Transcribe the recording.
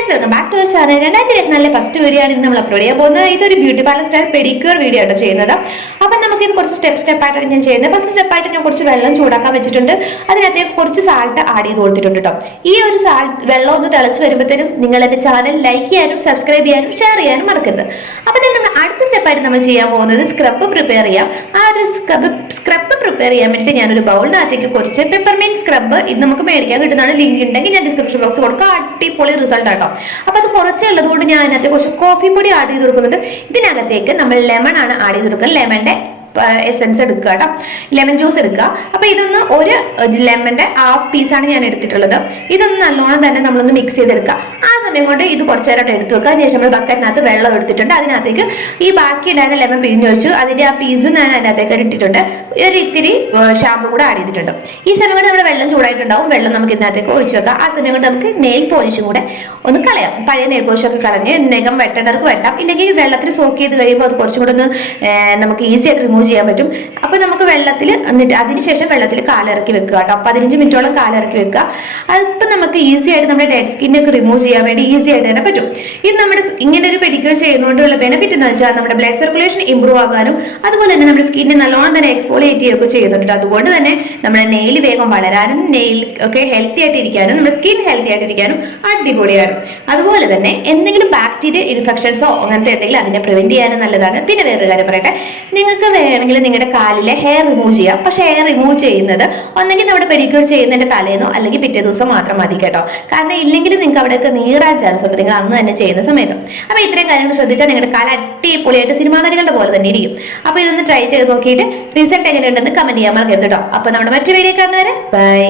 Guys, welcome back to our channel. 2024 first video ആണ് ഇന്ന് നമ്മൾ അപ്ലോഡ് ചെയ്യാൻ പോകുന്നത്. ഇതൊരു beauty parlour style pedicure video ആണ് ചെയ്യുന്നത്. അപ്പം നമുക്ക് ഇത് കുറച്ച് സ്റ്റെപ്പ് ആയിട്ടാണ് ഞാൻ ചെയ്യുന്നത്. ഫസ്റ്റ് സ്റ്റെപ്പായിട്ട് ഞാൻ കുറച്ച് വെള്ളം ചൂടാക്കാൻ വെച്ചിട്ടുണ്ട്. അതിനകത്തേക്ക് കുറച്ച് സാൾട്ട് ആഡ് ചെയ്ത് കൊടുത്തിട്ടുണ്ട് കേട്ടോ. ഈ ഒരു വെള്ളം ഒന്ന് തിളച്ച് വരുമ്പോഴത്തേനും നിങ്ങൾ എൻ്റെ ചാനൽ ലൈക്ക് ചെയ്യാനും സബ്സ്ക്രൈബ് ചെയ്യാനും ഷെയർ ചെയ്യാനും മറക്കരുത്. അപ്പം തന്നെ നമ്മൾ അടുത്ത സ്റ്റെപ്പായിട്ട് നമ്മൾ ചെയ്യാൻ പോകുന്നത് സ്ക്രബ് പ്രിപ്പയർ ചെയ്യാം. ആ ഒരു സ്ക്രബ് പ്രിപ്പയർ ചെയ്യാൻ വേണ്ടിയിട്ട് ഞാനൊരു ബൗളിനകത്തേക്ക് കുറച്ച് പെപ്പർമെന്റ് സ്ക്രബ് ഇത് നമുക്ക് മേടിക്കാൻ കിട്ടുന്നതാണ്. ലിങ്ക് ഉണ്ടെങ്കിൽ ഞാൻ ഡിസ്ക്രിപ്ഷൻ ബോക്സ് കൊടുക്കാം. അടിപൊളി റിസൾട്ട് ആട്ടോ. അപ്പൊ അത് കുറച്ചുള്ളത് കൊണ്ട് ഞാൻ അതിനകത്ത് കുറച്ച് കോഫി പൊടി ആഡ് ചെയ്ത് കൊടുക്കുന്നുണ്ട്. ഇതിനകത്തേക്ക് നമ്മൾ ലെമൺ ആണ് ആഡ് ചെയ്ത് കൊടുക്കുന്നത്. ലെമണിന്റെ എസൻസ് എടുക്കുക കേട്ടോ, ലെമൺ ജ്യൂസ് എടുക്കുക. അപ്പൊ ഇതൊന്ന് ഒരു ലെമണിന്റെ ഹാഫ് പീസാണ് ഞാൻ എടുത്തിട്ടുള്ളത്. ഇതൊന്ന് നല്ലോണം തന്നെ നമ്മളൊന്ന് മിക്സ് ചെയ്തെടുക്കുക. ആ സമയം കൊണ്ട് ഇത് കുറച്ചു നേരമായിട്ട് എടുത്തു വെക്കുക. അതിനുശേഷം നമ്മൾ ബക്കറ്റിനകത്ത് വെള്ളം എടുത്തിട്ടുണ്ട്. അതിനകത്തേക്ക് ഈ ബാക്കിയില്ലാതെ ലെമൺ പിഴിഞ്ഞൊഴിച്ചു. അതിന്റെ ആ പീസും ഞാൻ അതിനകത്തേക്ക് ഇട്ടിട്ടുണ്ട്. ഒരു ഇത്തിരി ഷാമ്പു കൂടെ ആഡ് ചെയ്തിട്ടുണ്ട്. ഈ സമയം കൊണ്ട് നമ്മുടെ വെള്ളം ചൂടായിട്ടുണ്ടാവും. വെള്ളം നമുക്ക് ഇതിനകത്തേക്ക് ഒഴിച്ചു വെക്കാം. ആ സമയം കൊണ്ട് നമുക്ക് നെയിൽ പോളിഷും കൂടെ ഒന്ന് കളയാം. പഴയ നെയിൽ പോളിഷൊക്കെ കളഞ്ഞ് നഖം വെട്ടേണ്ടവർക്ക് വെട്ടാം. ഇല്ലെങ്കിൽ വെള്ളത്തിൽ സോക്ക് ചെയ്ത് കഴിയുമ്പോൾ അത് കുറച്ചും കൂടെ ഒന്ന് നമുക്ക് ഈസി ആയിട്ട് റിമൂവ് ചെയ്യാൻ പറ്റും. അപ്പൊ നമുക്ക് വെള്ളത്തിൽ എന്നിട്ട് അതിനുശേഷം വെള്ളത്തിൽ കാലിറക്കി വെക്കുക കേട്ടോ. 15 മിനിറ്റോളം കാലിറക്കി വെക്കുക. അതിപ്പോൾ നമുക്ക് ഈസി ആയിട്ട് നമ്മുടെ ഡെഡ് സ്കിന്നൊക്കെ റിമൂവ് ചെയ്യാൻ വേണ്ടി ഈസി ആയിട്ട് തന്നെ പറ്റും. ഇത് നമ്മുടെ ഇങ്ങനെ ഒരു പെഡിക്യൂർ ചെയ്യുന്നതുകൊണ്ടുള്ള ബെനിഫിറ്റ് എന്ന് വെച്ചാൽ നമ്മുടെ ബ്ലഡ് സർക്കുലേഷൻ ഇമ്പ്രൂവ് ആകാനും അതുപോലെ തന്നെ നമ്മുടെ സ്കിന്നെ നല്ലോണം തന്നെ എക്സ്ഫോളിയേറ്റ് ചെയ്യുകയൊക്കെ ചെയ്യുന്നുണ്ട്. അതുകൊണ്ട് തന്നെ നമ്മുടെ നെയിൽ വേഗം വളരാനും നെയിൽ ഒക്കെ ഹെൽത്തി ആയിട്ട് ഇരിക്കാനും നമ്മുടെ സ്കിൻ ഹെൽത്തി ആയിട്ട് ഇരിക്കാനും അടിപൊളിയാണ്. അതുപോലെ തന്നെ എന്തെങ്കിലും ബാക്ടീരിയൽ ഇൻഫെക്ഷൻസോ അങ്ങനത്തെ എന്തെങ്കിലും അതിനെ പ്രിവെന്റ് ചെയ്യാനും നല്ലതാണ്. പിന്നെ വേറൊരു കാര്യം പറയട്ടെ, നിങ്ങൾക്ക് വേണമെങ്കിൽ നിങ്ങളുടെ കാലിലെ ഹെയർ റിമൂവ് ചെയ്യാം. പക്ഷെ ഹെയർ റിമൂവ് ചെയ്യുന്നത് ഒന്നെങ്കിൽ നമ്മുടെ പെഡിക്യൂർ ചെയ്യുന്നതിന്റെ തലേന്നോ അല്ലെങ്കിൽ പിറ്റേ ദിവസം മാത്രം മതി കേട്ടോ. കാരണം ഇല്ലെങ്കിൽ നിങ്ങൾക്ക് അവിടെയൊക്കെ നീറാൻ ചാൻസ് ഉണ്ട് നിങ്ങൾ അന്ന് തന്നെ ചെയ്യുന്ന സമയത്ത്. അപ്പൊ ഇത്രയും കാര്യങ്ങൾ ശ്രദ്ധിച്ചാൽ നിങ്ങളുടെ കാല അടിപൊളിയായിട്ട് സിനിമാ നടികളുടെ പോലെ തന്നെ ഇരിക്കും. അപ്പൊ ഇതൊന്ന് ട്രൈ ചെയ്ത് നോക്കിയിട്ട് റിസൾട്ട് എങ്ങനെയുണ്ടെന്ന് കമന്റ് ചെയ്യാൻ മറക്കരുത് കേട്ടോ. അപ്പൊ നമ്മുടെ മറ്റു വീഡിയോ കാണുന്നവരെ ബൈ.